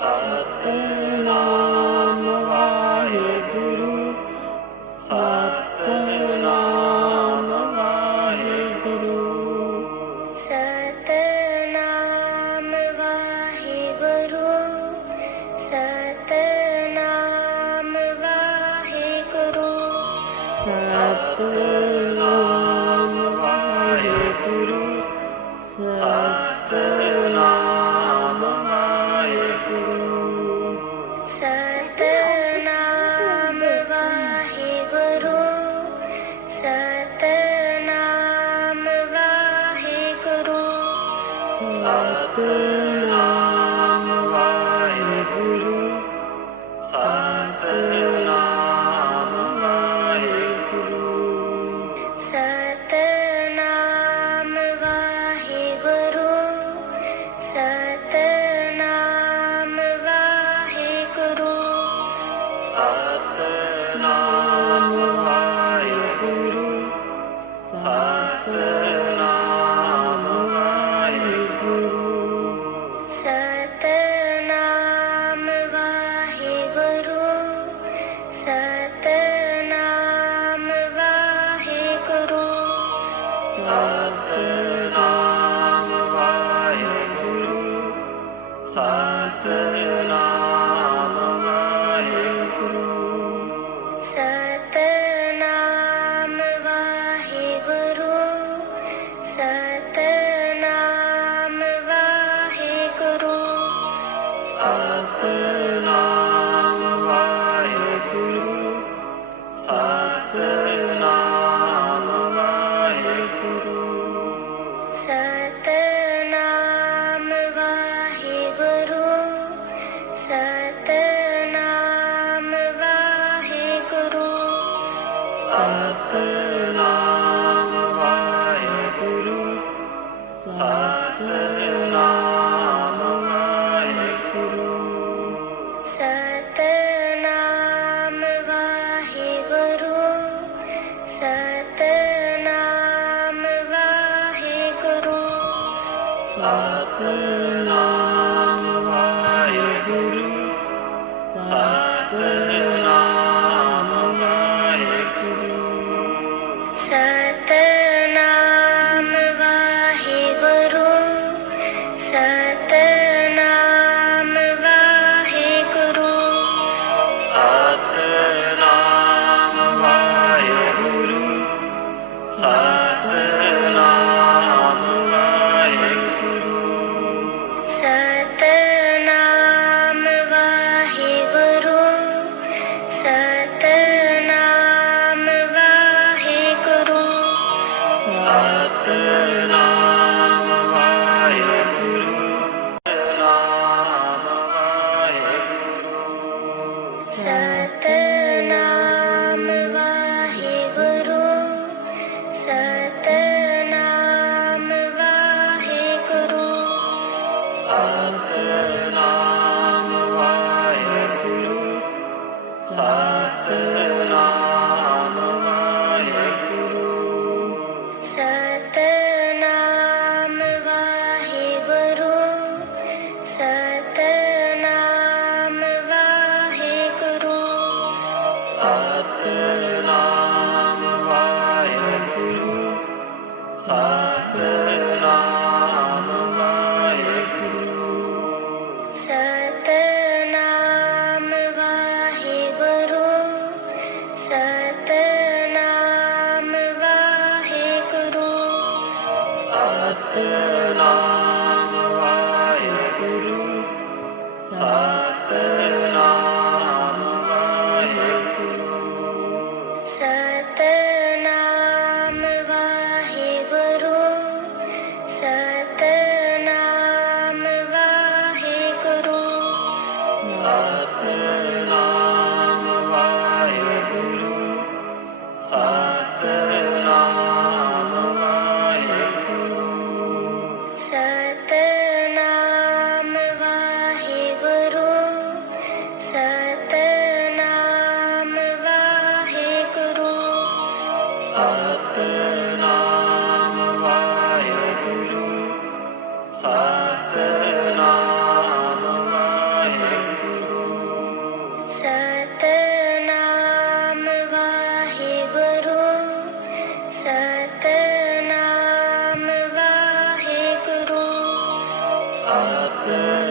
something on. Bye. Swaha Satnam Waheguru. ਸਾ Santa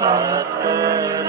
Sunday.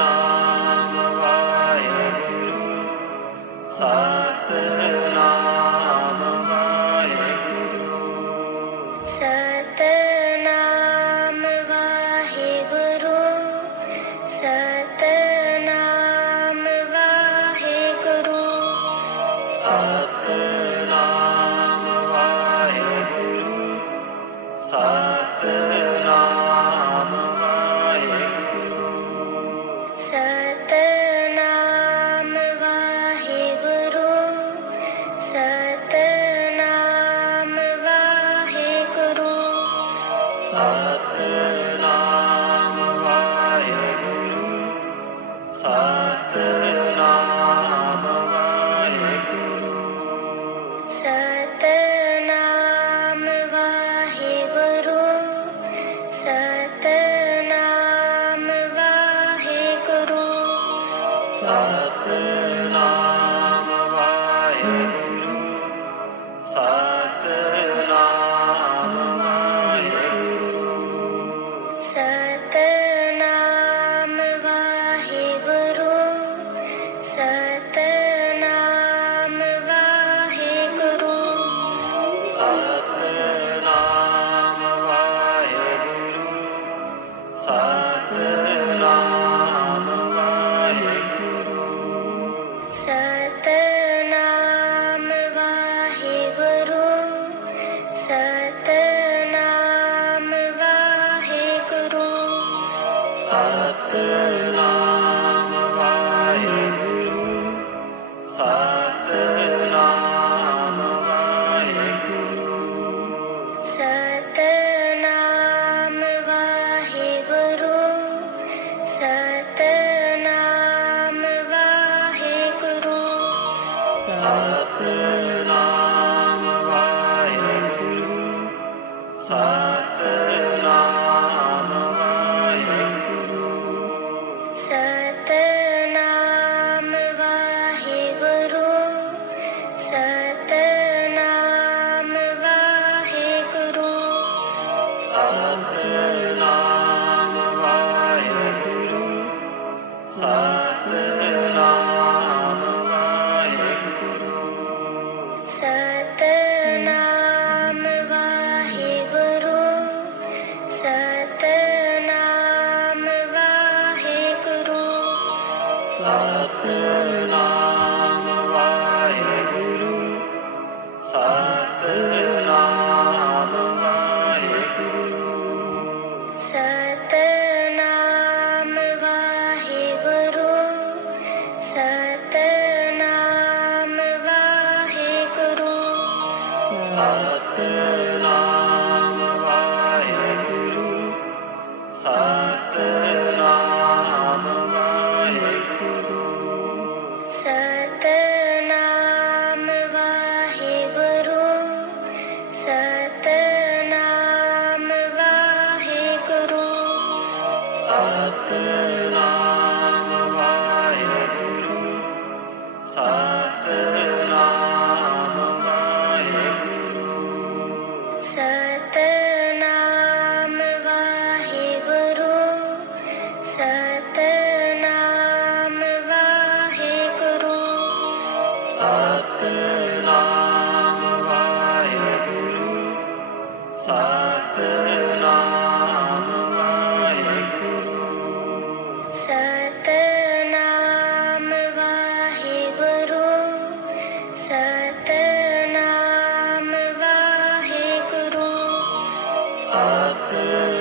Shanti. Sat Amen.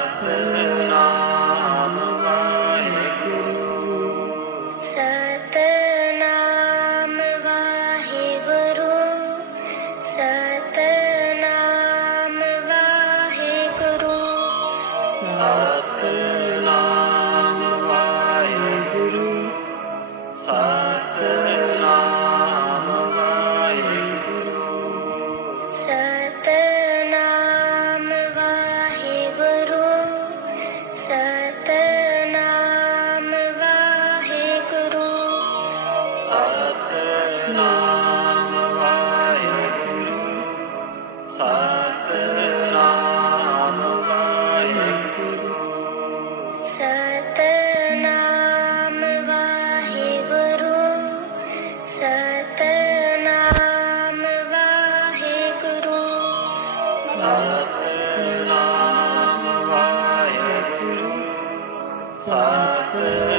Father.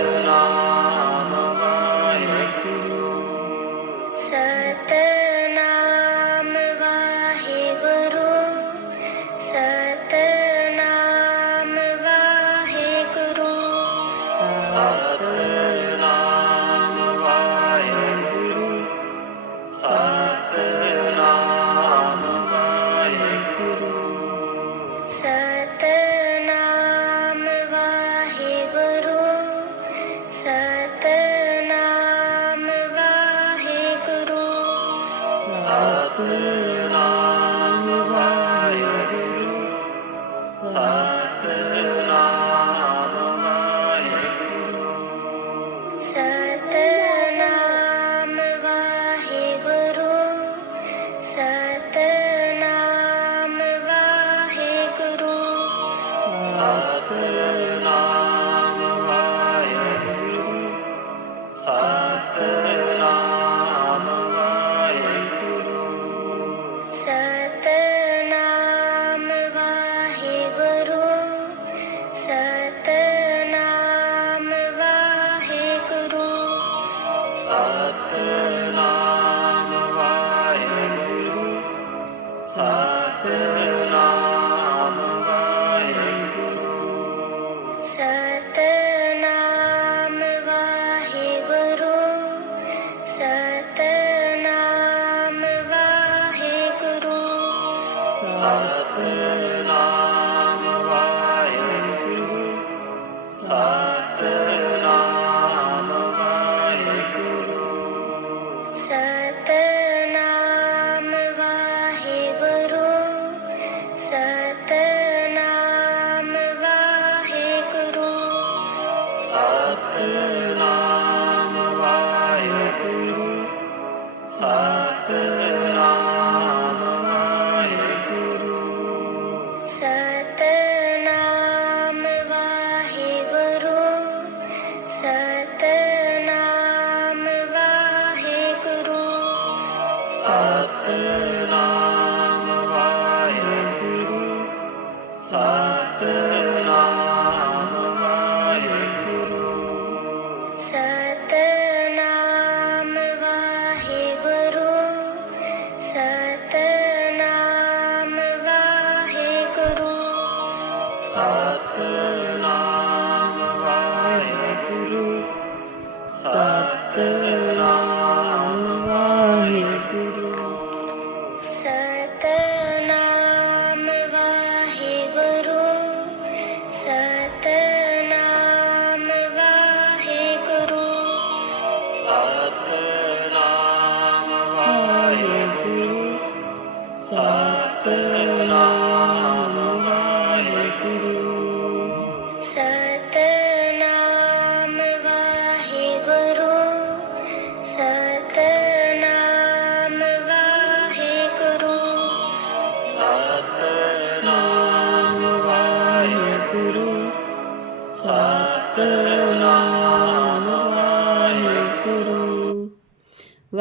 blue.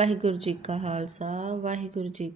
Waheguru Waheguru ji ਕਾ ਖਾਲਸਾ ਵਾਹਿਗੁਰੂ ਜੀ